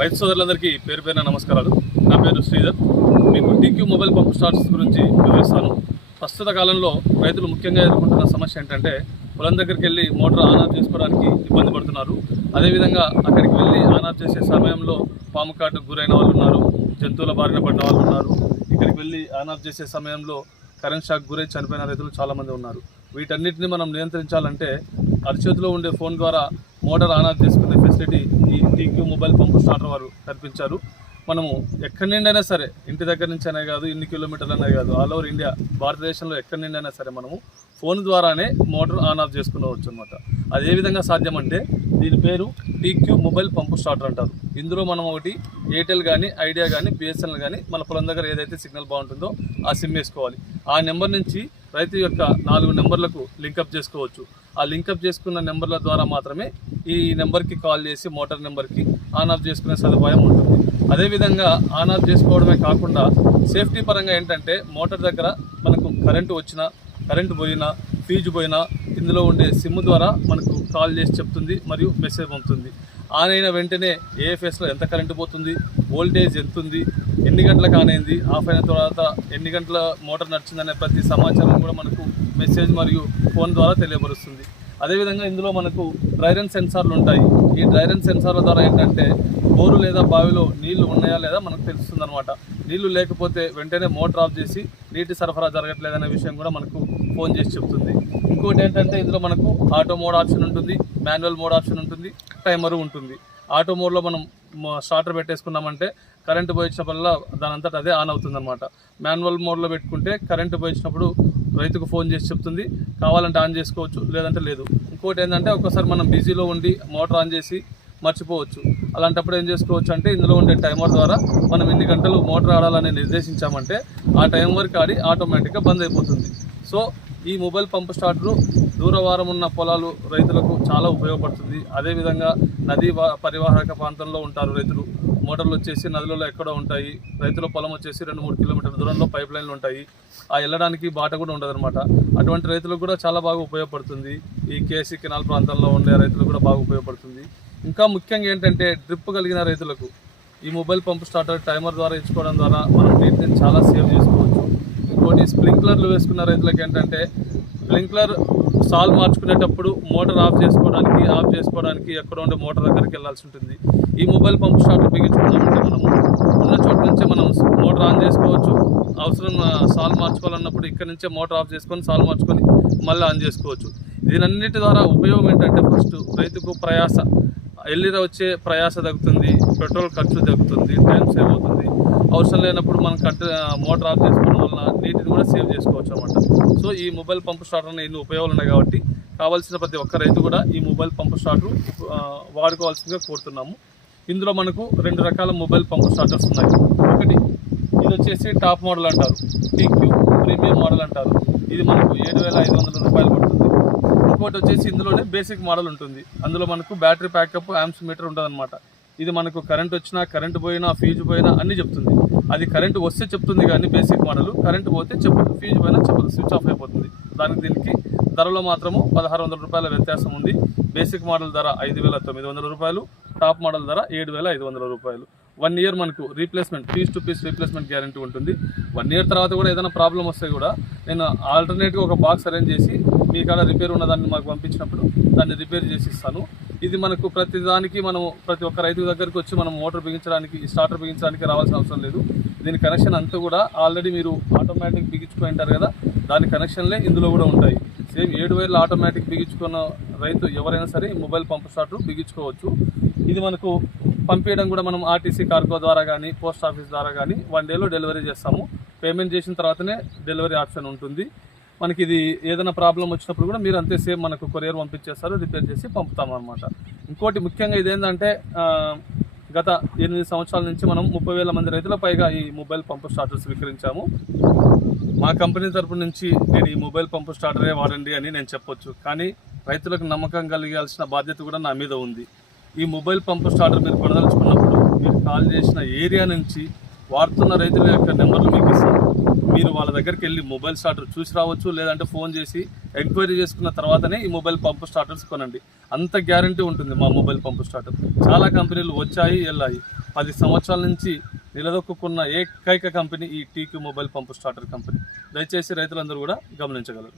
రైతు సోదరులందరికీ పేరు పేరున నమస్కారాలు. నా పేరు శ్రీధర్. మీకు టీక్యూ మొబైల్ పంప్ స్టార్ట్స్ గురించి వివరిస్తాను. ప్రస్తుత కాలంలో రైతులు ముఖ్యంగా ఎదుర్కొంటున్న సమస్య ఏంటంటే పొలం దగ్గరికి వెళ్ళి మోటార్ ఆన్ ఆఫ్ చేసుకోవడానికి ఇబ్బంది పడుతున్నారు. అదేవిధంగా అక్కడికి వెళ్ళి ఆన్ ఆఫ్ చేసే సమయంలో పాము కాటుకు గురైన వాళ్ళు ఉన్నారు జంతువుల బారిన పడిన వాళ్ళు ఉన్నారు. ఇక్కడికి వెళ్ళి ఆన్ ఆఫ్ చేసే సమయంలో కరెంట్ షాక్ గురై చనిపోయిన రైతులు చాలామంది ఉన్నారు. వీటన్నిటిని మనం నియంత్రించాలంటే అరచేతిలో ఉండే ఫోన్ ద్వారా మోటార్ ఆన్ ఆఫ్ చేసుకునే ఫెసిలిటీ ఈ టీక్యూ మొబైల్ పంపు స్టార్టర్ వారు కల్పించారు. మనము ఎక్కడి నుండైనా సరే ఇంటి దగ్గర నుంచి అనే కాదు ఇన్ని కిలోమీటర్లు అనే కాదు ఆల్ ఓవర్ ఇండియా భారతదేశంలో ఎక్కడి నుండైనా సరే మనము ఫోన్ ద్వారానే మోటార్ ఆన్ ఆఫ్ చేసుకునవచ్చు అనమాట అది ఏ విధంగా సాధ్యం అంటే దీని పేరు టీక్యూ మొబైల్ పంపు స్టార్టర్ అంటారు. ఇందులో మనం ఒకటి ఎయిర్టెల్ కానీ ఐడియా కానీ బిఎస్ఎన్ఎల్ కానీ మన పొలం దగ్గర ఏదైతే సిగ్నల్ బాగుంటుందో ఆ సిమ్ వేసుకోవాలి. ఆ నెంబర్ నుంచి రైతు యొక్క నాలుగు నెంబర్లకు లింకప్ చేసుకోవచ్చు. ఆ లింకప్ చేసుకున్న నెంబర్ల ద్వారా మాత్రమే ఈ నెంబర్కి కాల్ చేసి మోటార్ నెంబర్కి ఆన్ ఆఫ్ చేసుకునే సదుపాయం ఉంటుంది. అదేవిధంగా ఆన్ ఆఫ్ చేసుకోవడమే కాకుండా సేఫ్టీ పరంగా ఏంటంటే మోటార్ దగ్గర మనకు కరెంటు వచ్చినా కరెంటు పోయినా ఫీజు పోయినా ఇందులో ఉండే సిమ్ ద్వారా మనకు కాల్ చేసి చెప్తుంది మరియు మెసేజ్ పంపుతుంది. ఆన్ అయిన వెంటనే ఏఎఫ్ఎస్లో ఎంత కరెంటు పోతుంది వోల్టేజ్ ఎంత ఉంది ఎన్ని గంటలకు ఆన్ ఆఫ్ అయిన తర్వాత ఎన్ని గంటల మోటార్ నడిచిందనే ప్రతి సమాచారం కూడా మనకు మెసేజ్ మరియు ఫోన్ ద్వారా తెలియపరుస్తుంది. అదేవిధంగా ఇందులో మనకు డ్రైరన్ సెన్సార్లు ఉంటాయి. ఈ డ్రైరన్ సెన్సార్ల ద్వారా ఏంటంటే బోరు లేదా బావిలో నీళ్ళు ఉన్నాయా లేదా మనకు తెలుస్తుంది అనమాట నీళ్ళు లేకపోతే వెంటనే మోటార్ ఆఫ్ చేసి నీటి సరఫరా జరగట్లేదనే విషయం కూడా మనకు ఫోన్ చేసి చెప్తుంది. ఇంకోటి ఏంటంటే ఇందులో మనకు ఆటో మోడ్ ఆప్షన్ ఉంటుంది మాన్యువల్ మోడ్ ఆప్షన్ ఉంటుంది టైమరు ఉంటుంది. ఆటో మోడ్లో మనం స్టార్టర్ పెట్టేసుకున్నామంటే కరెంటు పోయించినప్పుడల్లా దాని అంతటా అదే ఆన్ అవుతుంది అనమాట మాన్యువల్ మోడ్లో పెట్టుకుంటే కరెంటు పోయించినప్పుడు రైతుకు ఫోన్ చేసి చెప్తుంది కావాలంటే ఆన్ చేసుకోవచ్చు లేదంటే లేదు. ఇంకోటి ఏంటంటే ఒకసారి మనం బిజీలో ఉండి మోటార్ ఆన్ చేసి మర్చిపోవచ్చు. అలాంటప్పుడు ఏం చేసుకోవచ్చు అంటే ఇందులో ఉండే టైమర్ ద్వారా మనం ఎన్ని గంటలు మోటార్ ఆడాలని నిర్దేశించామంటే ఆ టైం వరకు ఆడి ఆటోమేటిక్గా బంద్ అయిపోతుంది. సో ఈ మొబైల్ పంప్ స్టార్టర్ దూరవారం ఉన్న పొలాలు రైతులకు చాలా ఉపయోగపడుతుంది. అదేవిధంగా నదీ పరివాహక ప్రాంతంలో ఉంటారు రైతులు. మోటార్లు వచ్చేసి నదులలో ఎక్కడో ఉంటాయి. రైతుల పొలం వచ్చేసి రెండు మూడు కిలోమీటర్ల దూరంలో పైప్ లైన్లు ఉంటాయి. ఆ వెళ్ళడానికి బాట కూడా ఉండదన్నమాట. అటువంటి రైతులకు కూడా చాలా బాగా ఉపయోగపడుతుంది. ఈ కేసీ కెనాల్ ప్రాంతంలో ఉండే రైతులకు కూడా బాగా ఉపయోగపడుతుంది. ఇంకా ముఖ్యంగా ఏంటంటే డ్రిప్ కలిగిన రైతులకు ఈ మొబైల్ పంప్ స్టార్టర్ టైమర్ ద్వారా ఇచ్చుకోవడం ద్వారా మనం నీటిని చాలా సేవ్ చేసుకోవచ్చు. ఇంకోటి స్ప్రింక్లర్లు వేసుకున్న రైతులకు ఏంటంటే స్ప్రింక్లర్ సాల్ మార్చుకునేటప్పుడు మోటార్ ఆఫ్ చేసుకోవడానికి ఆఫ్ చేసుకోవడానికి ఎక్కడ ఉండే మోటార్ దగ్గరికి వెళ్ళాల్సి ఉంటుంది. ఈ మొబైల్ పంప్ స్టార్ట్ బిగించుకున్నామంటే మనము ఉన్న చోటు నుంచే మనం మోటార్ ఆన్ చేసుకోవచ్చు. అవసరం సాల్ మార్చుకోవాలన్నప్పుడు ఇక్కడ నుంచే మోటార్ ఆఫ్ చేసుకొని సాల్ మార్చుకొని మళ్ళీ ఆన్ చేసుకోవచ్చు. దీనన్నిటి ద్వారా ఉపయోగం ఏంటంటే ఫస్ట్ రైతుకు ప్రయాస. ఎల్లిర వచ్చే ప్రయాస తగ్గుతుంది పెట్రోల్ ఖర్చు తగ్గుతుంది టైం సేవ్ అవుతుంది. అవసరం లేనప్పుడు మనం కట్ మోటార్ ఆఫ్ చేసుకోవడం వలన నీటిని కూడా సేవ్ చేసుకోవచ్చు అనమాట సో ఈ మొబైల్ పంప్ స్టార్టర్ ఎన్ని ఉపయోగాలు ఉన్నాయి కాబట్టి కావాల్సిన ప్రతి ఒక్క రైతు కూడా ఈ మొబైల్ పంప్ స్టార్టర్ వాడుకోవాల్సిందిగా కోరుతున్నాము. ఇందులో మనకు రెండు రకాల మొబైల్ పంప్ స్టార్టర్స్ ఉన్నాయి. ఒకటి ఇది వచ్చేసి టాప్ మోడల్ అంటారు. టీక్యూ ప్రీమియం మోడల్ అంటారు. ఇది మనకు ఏడు వేల ఐదు వందల రూపాయలు పడుతుంది. ఇంకోటి వచ్చేసి ఇందులోనే బేసిక్ మోడల్ ఉంటుంది. అందులో మనకు బ్యాటరీ ప్యాకప్ యామ్స్ మీటర్ ఉంటుంది ఇది మనకు కరెంట్ వచ్చినా కరెంట్ పోయినా ఫీజు పోయినా అన్నీ చెప్తుంది. అది కరెంట్ వస్తే చెప్తుంది కానీ బేసిక్ మోడల్ కరెంట్ పోతే చెప్పదు. ఫీజు పైన చెప్పదు. స్విచ్ ఆఫ్ అయిపోతుంది. దానికి దీనికి ధరలో మాత్రము పదహారు వందల రూపాయల వ్యత్యాసం ఉంది. బేసిక్ మోడల్ ధర ఐదు వేల తొమ్మిది వందల రూపాయలు. టాప్ మోడల్ ధర ఏడు వేల ఐదు వందల రూపాయలు. వన్ ఇయర్ మనకు replacement piece to piece replacement guarantee ఉంటుంది. వన్ ఇయర్ తర్వాత కూడా ఏదైనా ప్రాబ్లం వస్తే కూడా నేను ఆల్టర్నేట్గా ఒక బాక్స్ అరేంజ్ చేసి మీ కాడ రిపేర్ ఉన్నదాన్ని మాకు పంపించినప్పుడు దాన్ని రిపేర్ చేసి ఇస్తాను. ఇది మనకు ప్రతి దానికి మనం ప్రతి ఒక్క రైతు దగ్గరికి వచ్చి మనం మోటార్ బిగించడానికి స్టార్టర్ బిగించడానికి రావాల్సిన అవసరం లేదు. దీని కనెక్షన్ అంతా కూడా ఆల్రెడీ మీరు ఆటోమేటిక్ బిగించుకొని ఉంటారు కదా దాని కనెక్షన్లే ఇందులో కూడా ఉంటాయి. సేమ్ ఏడు వేల ఆటోమేటిక్ బిగించుకున్న రైతు ఎవరైనా సరే మొబైల్ పంప్ స్టార్టర్ బిగించుకోవచ్చు. ఇది మనకు పంపించడం కూడా మనం ఆర్టీసీ కార్గో ద్వారా కానీ పోస్ట్ ఆఫీస్ ద్వారా కానీ వన్ డేలో డెలివరీ చేస్తాము. పేమెంట్ చేసిన తర్వాతనే డెలివరీ ఆప్షన్ ఉంటుంది. మనకి ఇది ఏదైనా ప్రాబ్లం వచ్చినప్పుడు కూడా మీరు అంతే సేమ్ మనకు కొరియర్ పంపించేస్తారు రిపేర్ చేసి పంపుతాం అనమాట ఇంకోటి ముఖ్యంగా ఇదేంటంటే గత ఎనిమిది సంవత్సరాల నుంచి మనం ముప్పై వేల మంది రైతుల పైగా ఈ మొబైల్ పంపు స్టార్టర్ స్వీకరించాము మా కంపెనీ తరపు నుంచి నేను ఈ మొబైల్ పంపు స్టార్టరే వాడండి అని నేను చెప్పొచ్చు. కానీ రైతులకు నమ్మకం కలిగాల్సిన బాధ్యత కూడా నా మీద ఉంది. ఈ మొబైల్ పంపు స్టార్టర్ మీరు కొనదలుచుకున్నప్పుడు మీరు కాల్ చేసిన ఏరియా నుంచి వాడుతున్న రైతుల యొక్క నెంబర్లు మీకు ఇస్తాను మీరు వాళ్ళ దగ్గరికి వెళ్ళి మొబైల్ స్టార్టర్ చూసి రావచ్చు లేదంటే ఫోన్ చేసి ఎంక్వైరీ చేసుకున్న తర్వాతనే ఈ మొబైల్ పంపు స్టార్టర్స్ కొనండి. అంత గ్యారంటీ ఉంటుంది మా మొబైల్ పంపు స్టార్టర్. చాలా కంపెనీలు వచ్చాయి వెళ్ళాయి. పది సంవత్సరాల నుంచి నిలదొక్కున్న ఏకైక కంపెనీ ఈ TQ mobile pump starter company. దయచేసి రైతులందరూ కూడా గమనించగలరు.